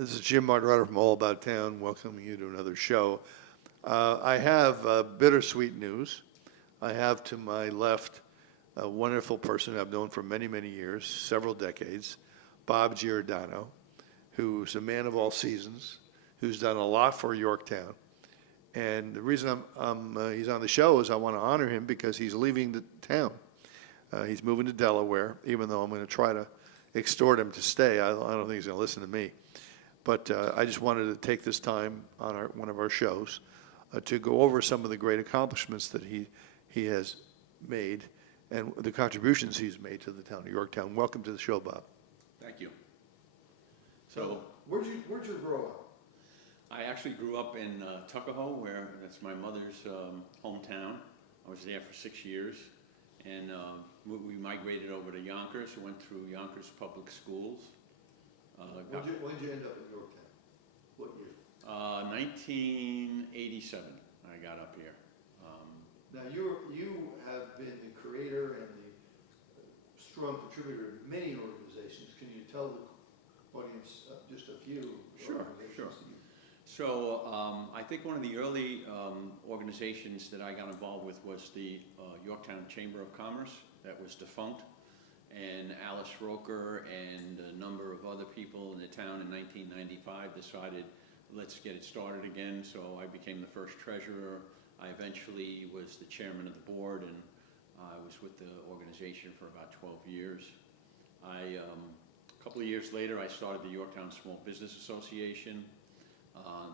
This is Jim Martorano from All About Town, welcoming you to another show. I have bittersweet news. I have to my left a wonderful person I've known for many, many years, several decades, Bob Giordano, who's a man of all seasons, who's done a lot for Yorktown. And the reason he's on the show is I want to honor him because he's leaving the town. He's moving to Delaware, even though I'm going to try to extort him to stay. I don't think he's going to listen to me. But I just wanted to take this time on one of our shows to go over some of the great accomplishments that he has made and the contributions he's made to the town of Yorktown. Welcome to the show, Bob. Thank you. So, where'd you grow up? I actually grew up in Tuckahoe, where that's my mother's hometown. I was there for 6 years, and we migrated over to Yonkers. Went through Yonkers Public Schools. When did you end up in Yorktown? What year? 1987. I got up here. Now you have been the creator and the strong contributor to many organizations. Can you tell the audience just a few organizations? Sure. So I think one of the early organizations that I got involved with was the Yorktown Chamber of Commerce that was defunct. And Alice Roker and a number of other people in the town in 1995 decided, let's get it started again. So I became the first treasurer. I eventually was the chairman of the board, and I was with the organization for about 12 years. A couple of years later, I started the Yorktown Small Business Association.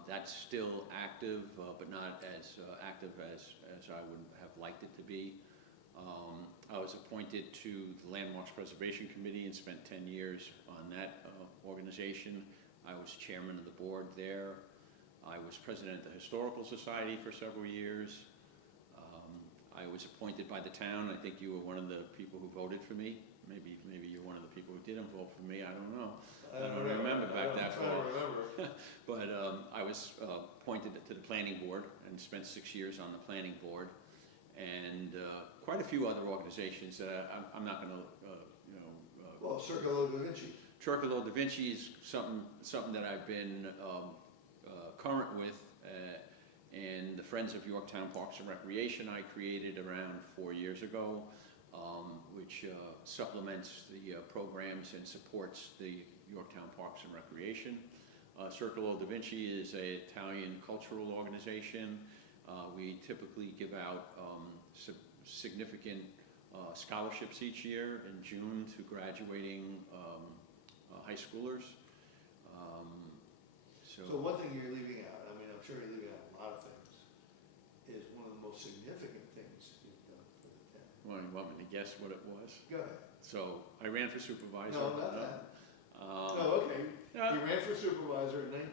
That's still active, but not as active as I would have liked it to be. I was appointed to the Landmarks Preservation Committee and spent 10 years on that organization. I was chairman of the board there. I was president of the Historical Society for several years. I was appointed by the town. I think you were one of the people who voted for me. Maybe you're one of the people who didn't vote for me. I don't know. I don't remember back that far. But I was appointed to the planning board and spent 6 years on the planning board. And quite a few other organizations that I'm not going to, Well, Circolo da Vinci. Circolo da Vinci is something that I've been current with, and the Friends of Yorktown Parks and Recreation I created around 4 years ago, which supplements the programs and supports the Yorktown Parks and Recreation. Circolo da Vinci is an Italian cultural organization. We typically give out significant scholarships each year in June to graduating high schoolers. So one thing you're leaving out, I mean, I'm sure you're leaving out a lot of things, is one of the most significant things you've done for the town. Well, you want me to guess what it was? Go ahead. So I ran for supervisor. No, not that. Okay. You ran for supervisor in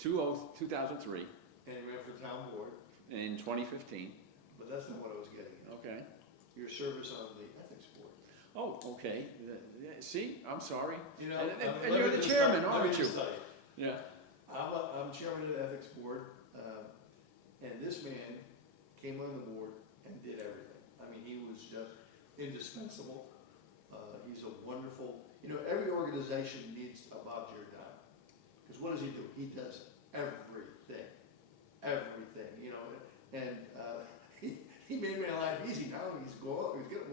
2003. And you ran for town board. In 2015. But that's not what I was getting at. Okay. Your service on the ethics board. Oh, okay. See, I'm sorry. You know, and you're the chairman, aren't you? Yeah. I'm chairman of the ethics board, and this man came on the board and did everything. I mean, he was just indispensable. He's a wonderful, every organization needs a Bob Giordano. Because what does he do? He does everything. Everything, and he made my life easy. Now he's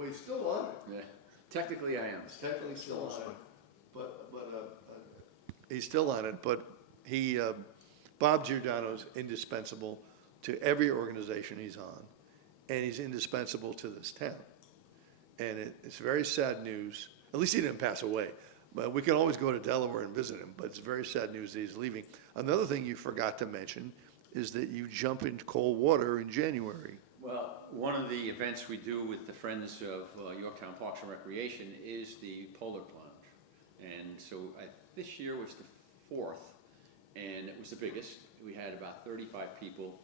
he's still on it. Yeah. Technically, I am. He's technically still on it, but he's still on it. But Bob Giordano's indispensable to every organization he's on, and he's indispensable to this town. And it's very sad news. At least he didn't pass away. But we can always go to Delaware and visit him. But it's very sad news that he's leaving. Another thing you forgot to mention is that you jump into cold water in January. Well, one of the events we do with the Friends of Yorktown Parks and Recreation is the polar plunge. And so this year was the 4th, and it was the biggest. We had about 35 people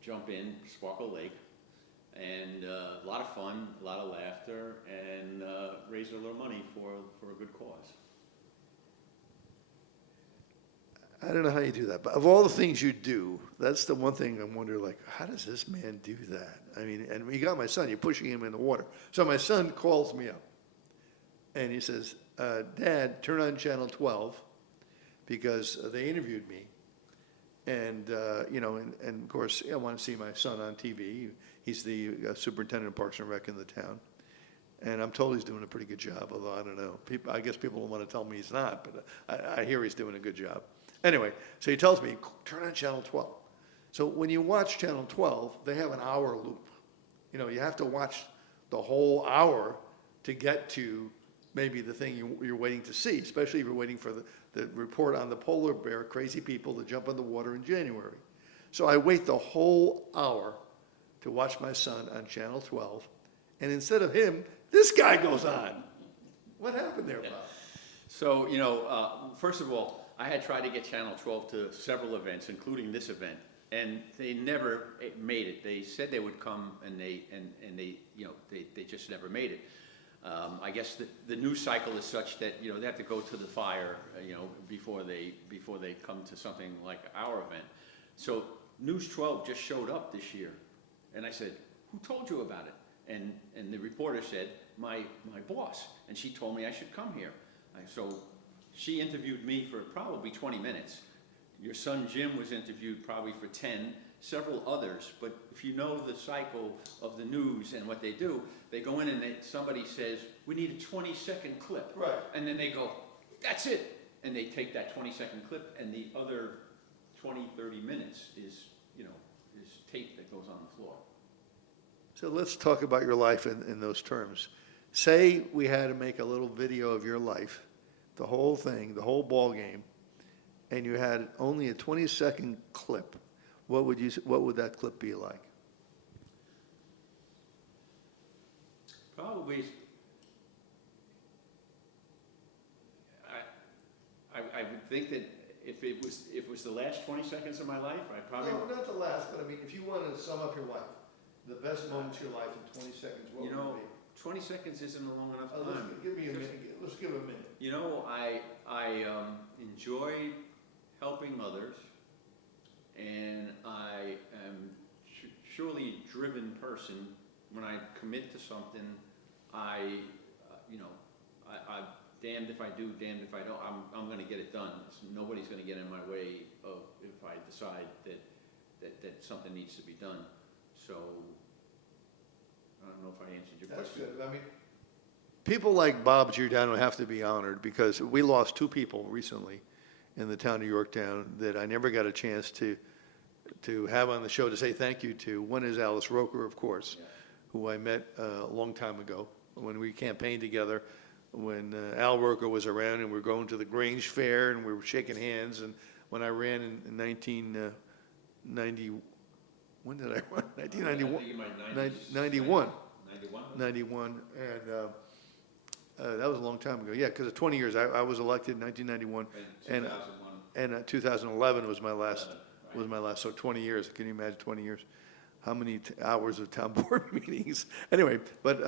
jump in Sparkle Lake, and a lot of fun, a lot of laughter, and raised a little money for a good cause. I don't know how you do that, but of all the things you do, that's the one thing I wonder, like, how does this man do that? I mean, and you got my son, you're pushing him in the water. So my son calls me up, and he says, Dad, turn on channel 12, because they interviewed me. And, and of course, I want to see my son on TV. He's the superintendent of Parks and Rec in the town. And I'm told he's doing a pretty good job, although I don't know. I guess people don't want to tell me he's not, but I hear he's doing a good job. Anyway, so he tells me, turn on Channel 12. So when you watch Channel 12, they have an hour loop. You have to watch the whole hour to get to maybe the thing you're waiting to see, especially if you're waiting for the report on the polar bear, crazy people that jump in the water in January. So I wait the whole hour to watch my son on Channel 12, and instead of him, this guy goes on. What happened there, Bob? So, first of all, I had tried to get Channel 12 to several events, including this event, and they never made it. They said they would come, and they just never made it. I guess the news cycle is such that they have to go to the fire before they come to something like our event. So News 12 just showed up this year, and I said, "Who told you about it?" And the reporter said, "My boss," and she told me I should come here. So she interviewed me for probably 20 minutes. Your son Jim was interviewed probably for 10. Several others, but if you know the cycle of the news and what they do, they go in and somebody says, "We need a 20-second clip." Right. And then they go, "That's it." And they take that 20-second clip, and the other 20, 30 minutes is tape that goes on the floor. So let's talk about your life in those terms. Say we had to make a little video of your life, the whole thing, the whole ball game, and you had only a 20-second clip. What would that clip be like? Probably, I would think that if it was the last 20 seconds of my life, I'd probably. No, not the last, but I mean, if you want to sum up your life, the best moments of your life in 20 seconds, what would it be? 20 seconds isn't a long enough time. Give me a minute. Let's give it a minute. I enjoy helping others, and I am surely a driven person. When I commit to something, I'm damned if I do, damned if I don't. I'm going to get it done. Nobody's going to get in my way of if I decide that something needs to be done. So I don't know if I answered your question. That's good. I mean, people like Bob Giordano have to be honored because we lost two people recently in the town of Yorktown that I never got a chance to have on the show to say thank you to. One is Alice Roker, of course, Yeah. who I met a long time ago when we campaigned together, when Al Roker was around and we were going to the Grange Fair and we were shaking hands. And when I ran in 1990, when did I run? 1991. I think you might 91. 91? 91, and that was a long time ago. Yeah, because of 20 years. I was elected in 1991, And 2001. and 2011 was my last. Right. Was my last. So 20 years. Can you imagine 20 years? How many hours of town board meetings? Anyway, but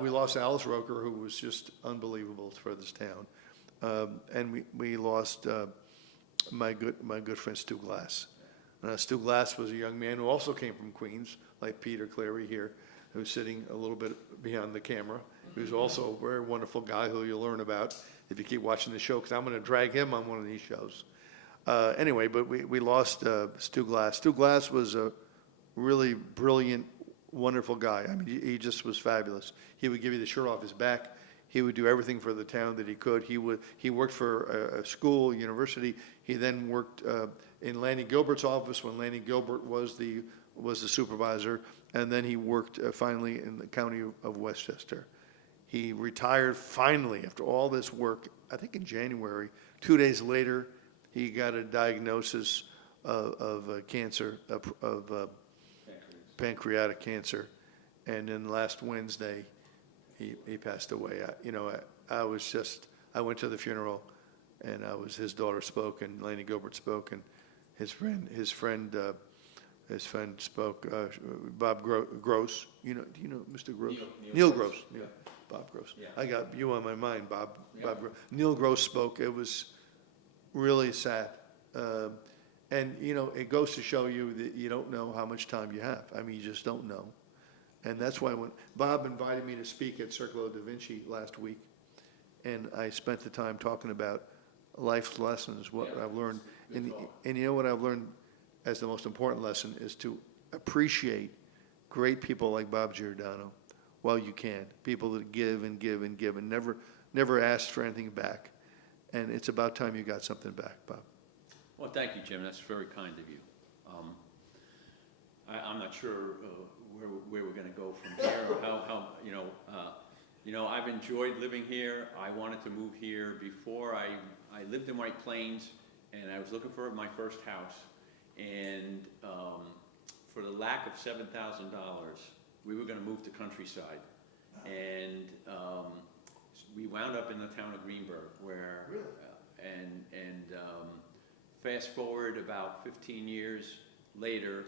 we lost Alice Roker, who was just unbelievable for this town, and we lost my good friend Stu Glass. Stu Glass was a young man who also came from Queens, like Peter Clary here, who's sitting a little bit behind the camera. He was also a very wonderful guy who you'll learn about if you keep watching the show, because I'm going to drag him on one of these shows. Anyway, but we lost Stu Glass. Stu Glass was a really brilliant, wonderful guy. I mean, he just was fabulous. He would give you the shirt off his back. He would do everything for the town that he could. He worked for a school, university. He then worked in Lanny Gilbert's office when Lanny Gilbert was the supervisor, and then he worked finally in the county of Westchester. He retired finally after all this work, I think in January. 2 days later, he got a diagnosis of cancer, of pancreatic cancer, and then last Wednesday, he passed away. I went to the funeral, and his daughter spoke, and Lanny Gilbert spoke, and his friend spoke. Bob Gross. Do you know Mr. Gross? Neil Gross. Yeah. Bob Gross. Yeah. I got you on my mind, Bob. Yeah. Bob Gross. Neil Gross spoke. It was really sad. And, it goes to show you that you don't know how much time you have. I mean, you just don't know. And that's why when Bob invited me to speak at Circolo da Vinci last week, and I spent the time talking about life's lessons, what Yeah, I've learned. good And, call. and you know what I've learned as the most important lesson is to appreciate great people like Bob Giordano while you can. People that give and give and give and never ask for anything back. And it's about time you got something back, Bob. Well, thank you, Jim. That's very kind of you. I'm not sure where we're going to go from here, or how I've enjoyed living here. I wanted to move here before I lived in White Plains, and I was looking for my first house. And for the lack of $7,000, we were going to move to Countryside. And we wound up in the town of Greenburgh, where, Really? fast forward about 15 years later,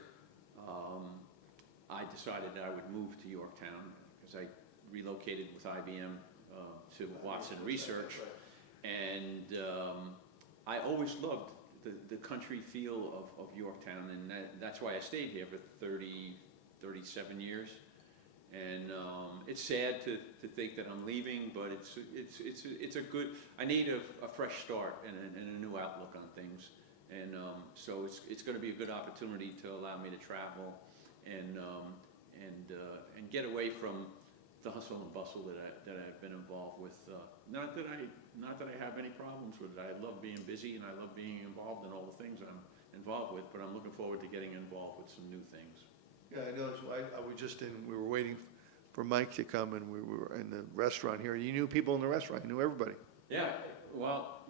I decided that I would move to Yorktown because I relocated with IBM to Watson Research, and I always loved the country feel of Yorktown, and that's why I stayed here for 37 years. And it's sad to think that I'm leaving, but it's a good. I need a fresh start and a new outlook on things, and so it's going to be a good opportunity to allow me to travel and get away from the hustle and bustle that I've been involved with. Not that I have any problems with it. I love being busy and I love being involved in all the things I'm involved with. But I'm looking forward to getting involved with some new things. Yeah, I know. We were waiting for Mike to come, and we were in the restaurant here. You knew people in the restaurant. You knew everybody. Yeah, well,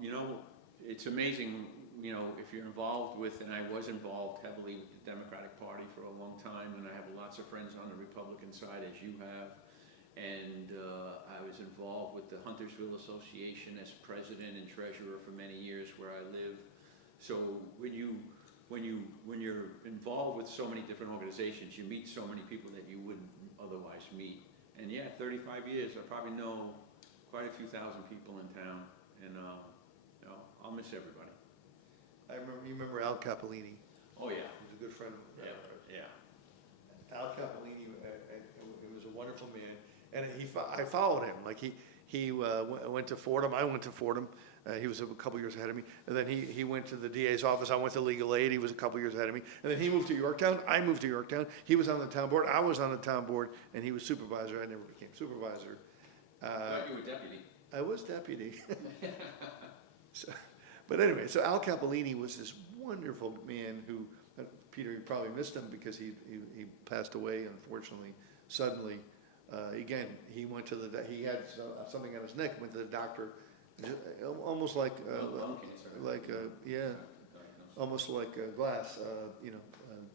it's amazing, if you're involved with, and I was involved heavily with the Democratic Party for a long time, and I have lots of friends on the Republican side, as you have. And I was involved with the Huntersville Association as president and treasurer for many years where I live. So when you're involved with so many different organizations, you meet so many people that you wouldn't otherwise meet. And yeah, 35 years, I probably know quite a few thousand people in town, and I'll miss everybody. You remember Al Capolini? Oh yeah, He was a good friend. yeah. Al Capolini, he was a wonderful man, and I followed him. Like he went to Fordham. I went to Fordham. He was a couple years ahead of me, and then he went to the DA's office. I went to legal aid. He was a couple years ahead of me, and then he moved to Yorktown. I moved to Yorktown. He was on the town board. I was on the town board, and he was supervisor. I never became supervisor. You were deputy. I was deputy. But anyway, so Al Capolini was this wonderful man who, Peter, you probably missed him because he passed away, unfortunately, suddenly. Again, he had something on his neck, went to the doctor, almost like, Lung cancer. almost like glass,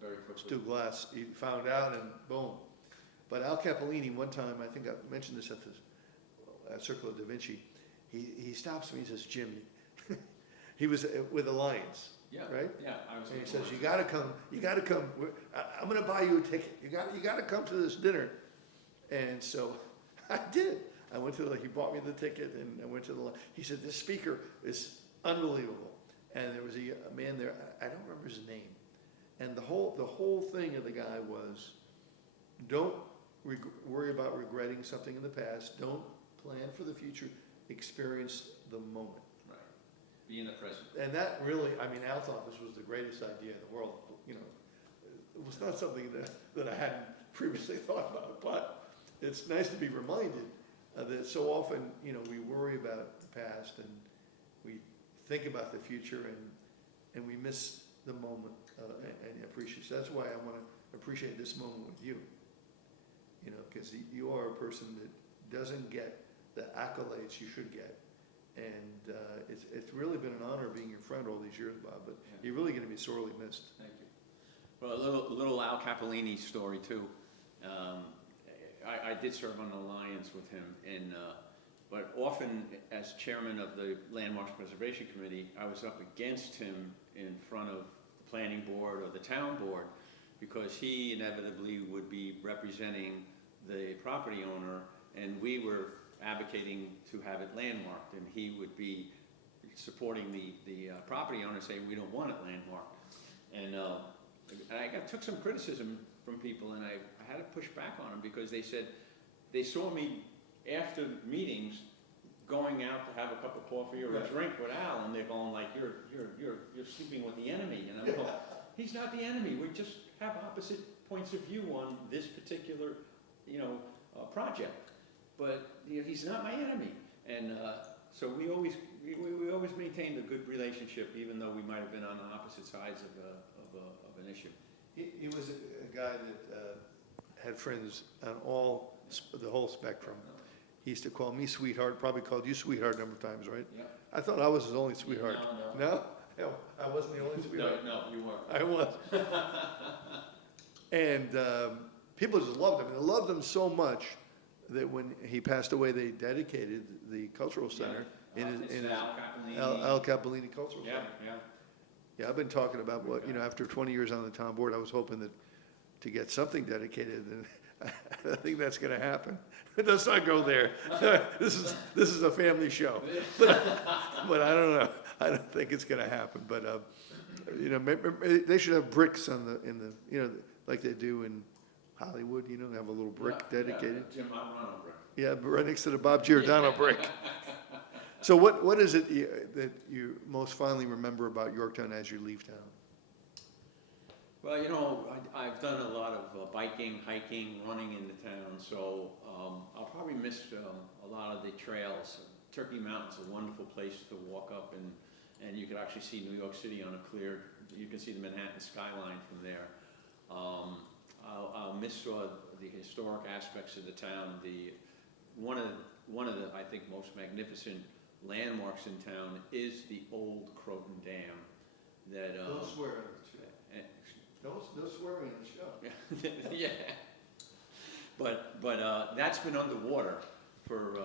Very quickly. Stu Glass. He found out and boom. But Al Capolini, one time, I think I mentioned this at Circle of Da Vinci, he stops me, he says, Jim, he was with the Lions, Yeah, right? Yeah, And he says, you gotta come, I'm gonna buy you a ticket, you gotta come to this dinner. And so I did. He bought me the ticket, and I went to he said, this speaker is unbelievable. And there was a man there, I don't remember his name. And the whole thing of the guy was, don't worry about regretting something in the past, don't plan for the future, experience the moment. Right. Be in the present. And that really, Al thought this was the greatest idea in the world. It was not something that I hadn't previously thought about, but it's nice to be reminded that so often, we worry about the past and we think about the future and we miss the moment and appreciate. So that's why I want to appreciate this moment with you. Because you are a person that doesn't get the accolades you should get. And it's really been an honor being your friend all these years, Bob, but you're really going to be sorely missed. Thank you. Well, a little Al Capolini story too. I did serve on the Lions with him, but often as chairman of the Landmarks Preservation Committee, I was up against him in front of the planning board or the town board because he inevitably would be representing the property owner, and we were advocating to have it landmarked, and he would be supporting the property owner, saying we don't want it landmarked. And I took some criticism from people, and I had to push back on them because they said they saw me after meetings going out to have a cup of coffee or a drink with Al, and they're going like, you're sleeping with the enemy, and I'm going, he's not the enemy. We just have opposite points of view on this particular, project. But he's not my enemy, and so we always maintained a good relationship, even though we might have been on the opposite sides of an issue. He was a guy that had friends on the whole spectrum. He used to call me sweetheart, probably called you sweetheart a number of times, right? Yeah. I thought I was his only sweetheart. No? No, I wasn't the only sweetheart. No, you weren't. I was. And people just loved him. They loved him so much that when he passed away, they dedicated the cultural center in his Al Capolini Cultural Center. Yeah, I've been talking about what, after 20 years on the town board, I was hoping to get something dedicated, and I think that's going to happen. Let's not go there. This is a family show, but I don't know. I don't think it's going to happen. But they should have bricks in the like they do in Hollywood. They have a little brick dedicated. Jim Martorano brick. Yeah, but right next to the Bob Giordano brick. So what is it that you most fondly remember about Yorktown as you leave town? Well, I've done a lot of biking, hiking, running in the town, so I'll probably miss a lot of the trails. Turkey Mountain's a wonderful place to walk up, and you can actually see New York City on a clear, you can see the Manhattan skyline from there. I'll miss the historic aspects of the town. One of the, I think, most magnificent landmarks in town is the old Croton Dam. That Don't swear on the show. No swearing on the show. Yeah, but that's been underwater for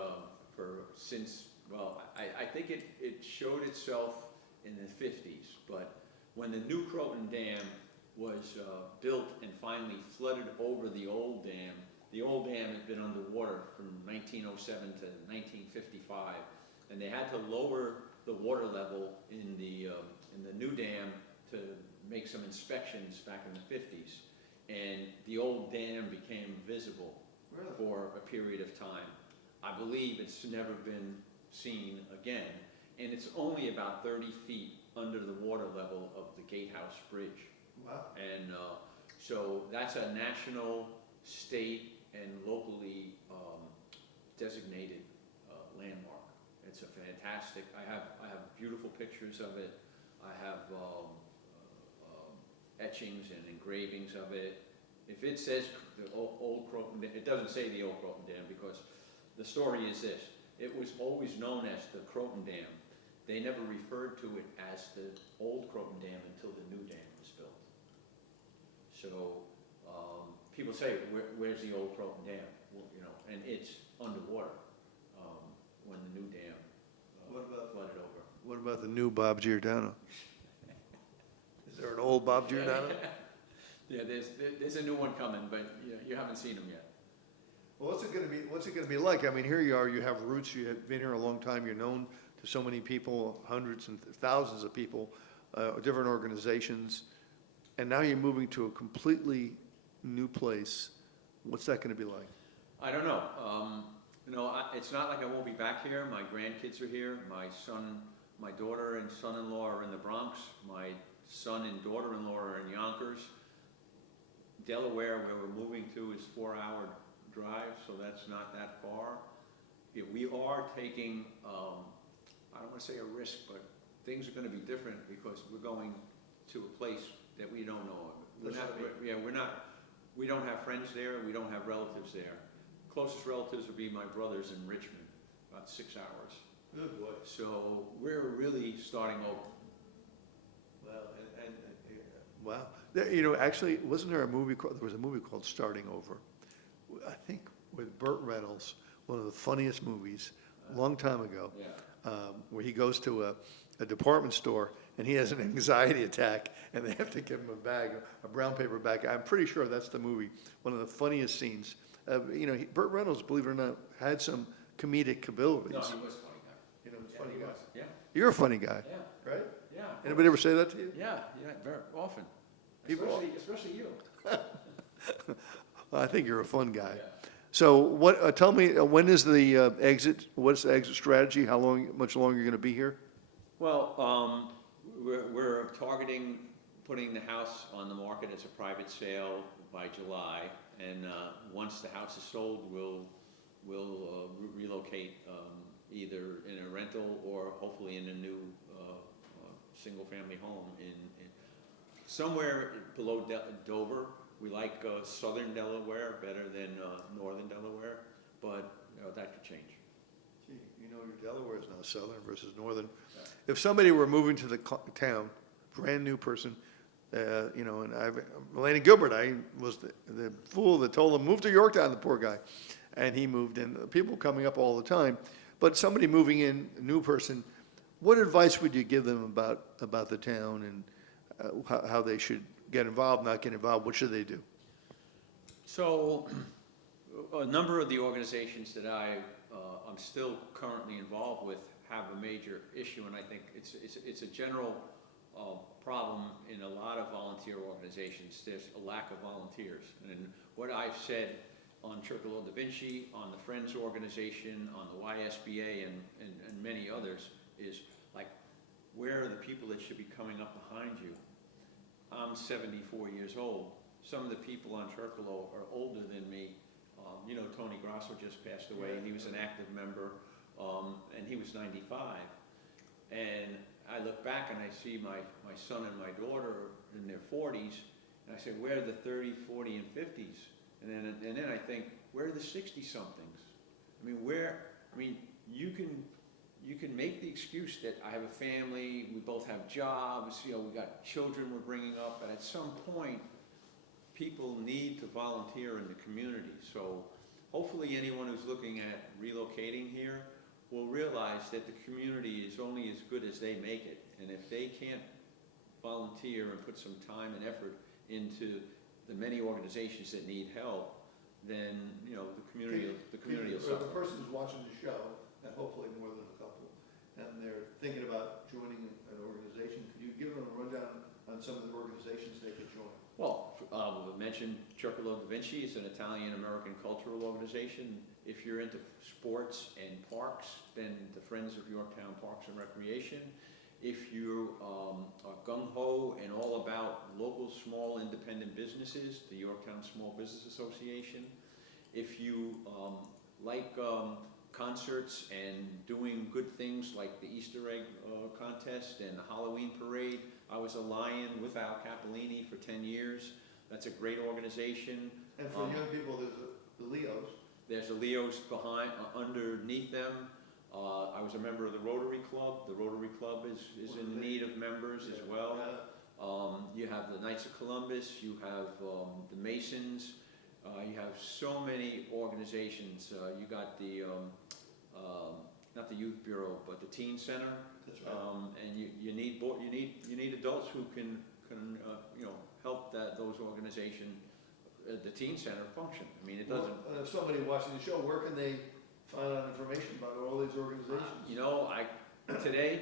since, well, I think it showed itself in the 50s, but when the new Croton Dam was built and finally flooded over the old dam had been underwater from 1907 to 1955, and they had to lower the water level in the new dam to make some inspections back in the 50s, and the old dam became visible for a period of time. I believe it's never been seen again, and it's only about 30 feet under the water level of the Gatehouse Bridge. Wow. And so that's a national, state, and locally designated landmark. It's a fantastic. I have beautiful pictures of it. I have etchings and engravings of it. If it says the old Croton Dam, it doesn't say the old Croton Dam, because the story is this: it was always known as the Croton Dam. They never referred to it as the old Croton Dam until the new dam was built. So people say, where's the old Croton Dam? Well, and it's underwater when the new dam flooded over. What about the new Bob Giordano? Is there an old Bob Giordano? Yeah, there's a new one coming, but you haven't seen him yet. Well, what's it gonna be like? I mean, here you are, you have roots, you have been here a long time, you're known to so many people, hundreds and thousands of people, different organizations, and now you're moving to a completely new place. What's that gonna be like? I don't know. It's not like I won't be back here. My grandkids are here. My daughter and son-in-law are in the Bronx. My son and daughter-in-law are in Yonkers. Delaware, where we're moving to, is 4-hour drive, so that's not that far. Yeah, we are taking, I don't want to say a risk, but things are going to be different because we're going to a place that we don't know of. We don't have friends there. We don't have relatives there. Closest relatives would be my brothers in Richmond, about 6 hours. Good boy. So we're really starting over. Wow. Actually, wasn't there there was a movie called Starting Over, I think with Burt Reynolds, one of the funniest movies, a long time ago, where he goes to a department store and he has an anxiety attack and they have to give him a brown paper bag. I'm pretty sure that's the movie, one of the funniest scenes. Burt Reynolds, believe it or not, had some comedic abilities. No, he was a funny guy. Funny guy. Yeah. You're a funny guy, Yeah. right? Yeah. Anybody ever say that to you? Yeah, very often. People- Especially you. Well, I think you're a fun guy. So what, tell me, when is the exit, what's the exit strategy? How long, much longer you're going to be here? Well, we're targeting putting the house on the market as a private sale by July, and once the house is sold, we'll relocate either in a rental or hopefully in a new single-family home in somewhere below Dover. We like southern Delaware better than northern Delaware, but that could change. Gee, you know, your Delaware is now southern versus northern. If somebody were moving to the town, brand new person, you know, and Melanie Gilbert, I was the fool that told him, move to Yorktown, the poor guy. And he moved in. People coming up all the time. But somebody moving in, a new person, what advice would you give them about the town and how they should get involved, not get involved? What should they do? So, a number of the organizations that I'm still currently involved with have a major issue, and I think it's a general problem in a lot of volunteer organizations. There's a lack of volunteers, and what I've said on Circolo Da Vinci, on the Friends organization, on the YSBA, and many others is like, where are the people that should be coming up behind you? I'm 74 years old. Some of the people on Circolo are older than me. You know, Tony Grasso just passed away, and he was an active member, and he was 95. And I look back and I see my son and my daughter in their 40s, and I say, where are the 30, 40, and 50s? And then I think, where are the 60-somethings? I mean, you can make the excuse that I have a family, we both have jobs, you know, we got children we're bringing up, but at some point, people need to volunteer in the community. So hopefully anyone who's looking at relocating here will realize that the community is only as good as they make it. And if they can't volunteer and put some time and effort into the many organizations that need help, then, you know, the community will So suffer. the person who's watching the show, and hopefully more than a couple, and they're thinking about joining an organization, could you give them a rundown on some of the organizations they could join? Well, we mentioned Circolo Da Vinci. It's an Italian-American cultural organization. If you're into sports and parks, then the Friends of Yorktown Parks and Recreation. If you are gung-ho and all about local small independent businesses, the Yorktown Small Business Association. If you like concerts and doing good things like the Easter egg contest and the Halloween parade, I was a Lion with Al Capolini for 10 years. That's a great organization. And for young people, there's the Leos. There's the Leos underneath them. I was a member of the Rotary Club. The Rotary Club is in need of members as well. You have the Knights of Columbus. You have the Masons. You have so many organizations. You got the not the Youth Bureau, but the Teen Center. That's right. And you need adults who can you know, help those organizations, the Teen Center function. I mean, it doesn't. Well, if somebody watching the show, where can they find out information about all these organizations? You know, today,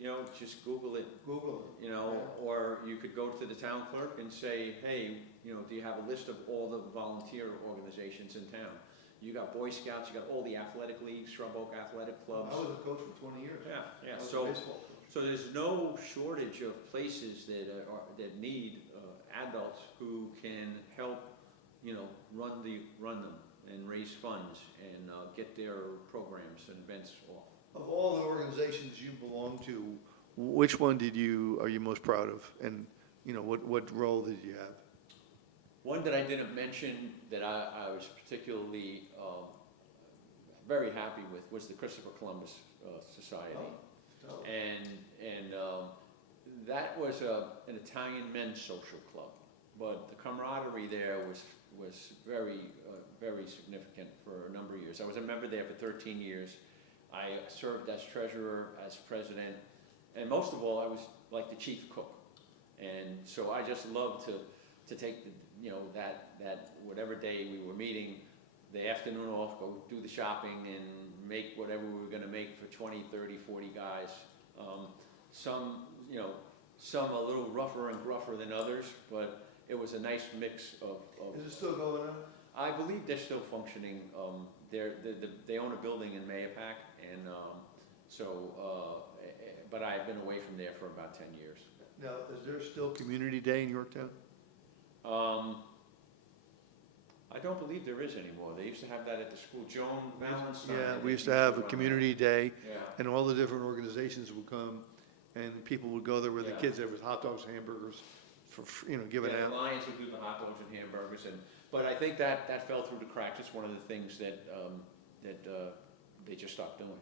you know, just Google it. Google it. You know, Yeah. or you could go to the town clerk and say, hey, you know, do you have a list of all the volunteer organizations in town? You got Boy Scouts, you got all the athletic leagues, Shrub Oak Athletic Clubs. I was a coach for 20 years. Yeah. I was a So baseball coach. So there's no shortage of places that need adults who can help, you know, run them and raise funds and get their programs and events off. Of all the organizations you belong to, which one are you most proud of? And, you know, what role did you have? One that I didn't mention that I was particularly very happy with was the Christopher Columbus Society. Oh. And that was an Italian men's social club, but the camaraderie there was very very significant for a number of years. I was a member there for 13 years. I served as treasurer, as president, and most of all, I was like the chief cook. And so I just loved to take the, you know, that whatever day we were meeting, the afternoon off, go do the shopping and make whatever we were going to make for 20, 30, 40 guys. Some, you know, some a little rougher and gruffer than others, but it was a nice mix of Is it still going on? I believe they're still functioning. They own a building in Mayapack, and but I've been away from there for about 10 years. Now, is there still Community Day in Yorktown? I don't believe there is anymore. They used to have that at the school. Joan Valentine. Yeah, I we think, used to have a run Community Day, that. Yeah. and all the different organizations would come, and people would go there with the Yeah. kids. There was hot dogs, hamburgers, given Yeah, out. the Lions would do the hot dogs and hamburgers, but I think that fell through the cracks. It's one of the things that they just stopped doing.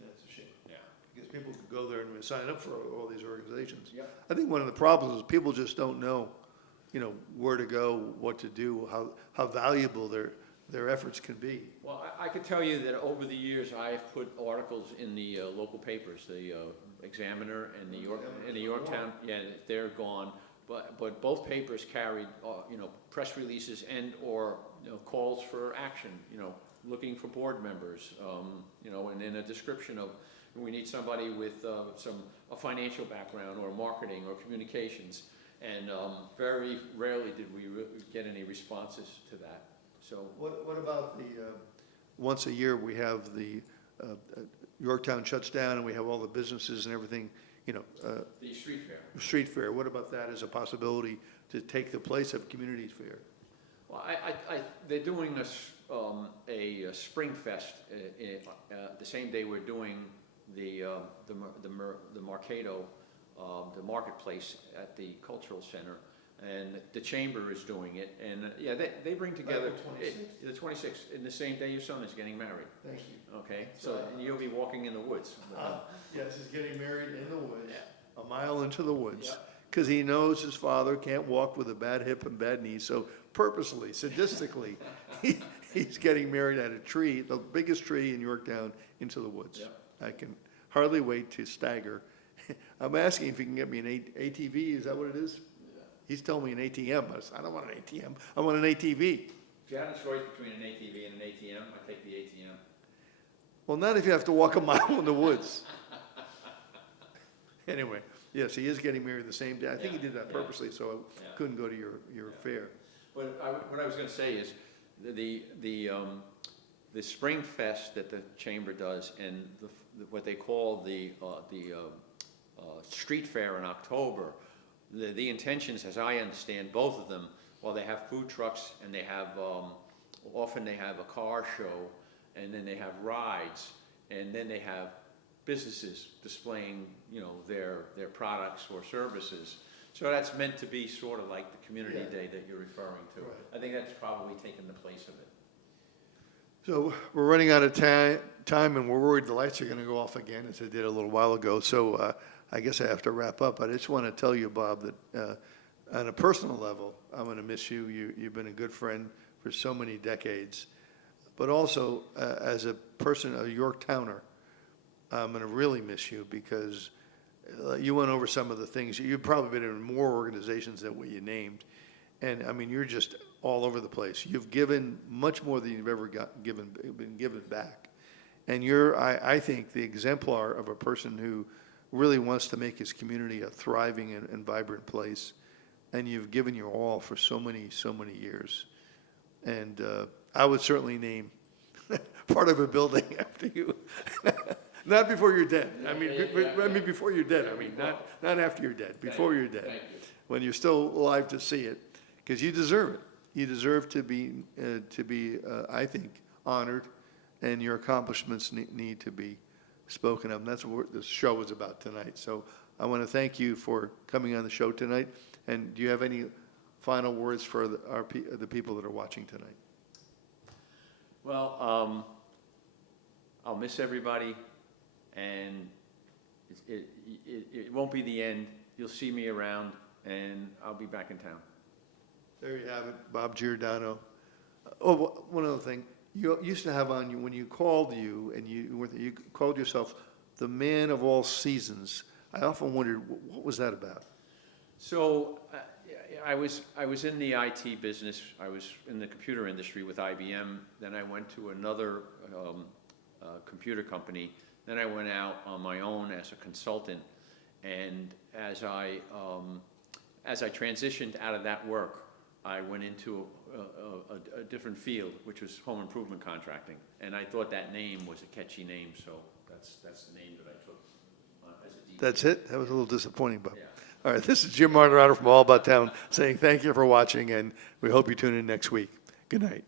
That's a shame. Yeah. Because people could go there and sign up for all these organizations. Yep. I think one of the problems is people just don't know, where to go, what to do, how valuable their efforts can be. Well, I could tell you that over the years, I've put articles in the local papers, the Examiner and the Yorktown, yeah, they're gone. But both papers carried, press releases and/or calls for action, looking for board members, and then a description of, we need somebody with a financial background or marketing or communications. And very rarely did we get any responses to that. So What about the, once a year, we have the, Yorktown shuts down and we have all the businesses and everything, the street fair. street fair. What about that as a possibility to take the place of community fair? Well, they're doing a Spring Fest the same day we're doing the Mercado, the marketplace at the Cultural Center, and the Chamber is doing it, and yeah, they bring together. The 26th, in the same day your son is getting married. Thank you. Okay, so and you'll be walking in the woods. Yes, he's getting married in the woods, a mile into the woods, Yeah. because he knows his father can't walk with a bad hip and bad knee, so purposely, sadistically, he's getting married at a tree, the biggest tree in Yorktown, into the woods. Yeah. I can hardly wait to stagger. I'm asking if he can get me an ATV, is that what it is? Yeah. He's telling me an ATM, but I don't want an ATM, I want an ATV. If you had a choice between an ATV and an ATM, I'd take the ATM. Well, not if you have to walk a mile in the woods. Anyway, yes, he is getting married the same day. I think he did that purposely, so I couldn't go to your fair. But what I was going to say is the Spring Fest that the Chamber does, and what they call the street fair in October. The intentions, as I understand, both of them, while they have food trucks and they have often they have a car show, and then they have rides, and then they have businesses displaying their products or services. So that's meant to be sort of like the community day that you're referring to. Right. I think that's probably taken the place of it. So we're running out of time, and we're worried the lights are going to go off again, as they did a little while ago. So I guess I have to wrap up. I just want to tell you, Bob, that on a personal level, I'm going to miss you. You've been a good friend for so many decades. But also, as a person, a Yorktowner, I'm going to really miss you because you went over some of the things. You've probably been in more organizations than what you named. And, I mean, you're just all over the place. You've given much more than you've ever been given back. And you're, I think, the exemplar of a person who really wants to make his community a thriving and vibrant place. And you've given your all for so many years. And I would certainly name part of a building after you. Not before you're dead. I mean, before you're dead. I mean, not after you're dead. Before you're dead. Thank you. When you're still alive to see it, because you deserve it. You deserve to be, I think, honored, and your accomplishments need to be spoken of. And that's what this show is about tonight. So I want to thank you for coming on the show tonight. And do you have any final words for the people that are watching tonight? Well, I'll miss everybody, and it won't be the end. You'll see me around, and I'll be back in town. There you have it, Bob Giordano. Oh, one other thing. You used to have on you, when you called and you called yourself the man of all seasons. I often wondered, what was that about? So I was in the IT business. I was in the computer industry with IBM. Then I went to another computer company. Then I went out on my own as a consultant. And as I transitioned out of that work, I went into a different field, which was home improvement contracting. And I thought that name was a catchy name, so that's the name that I took as a DBA. That's it? That was a little disappointing, Bob. Yeah. All right, this is Jim Martorano from All About Town saying thank you for watching, and we hope you tune in next week. Good night.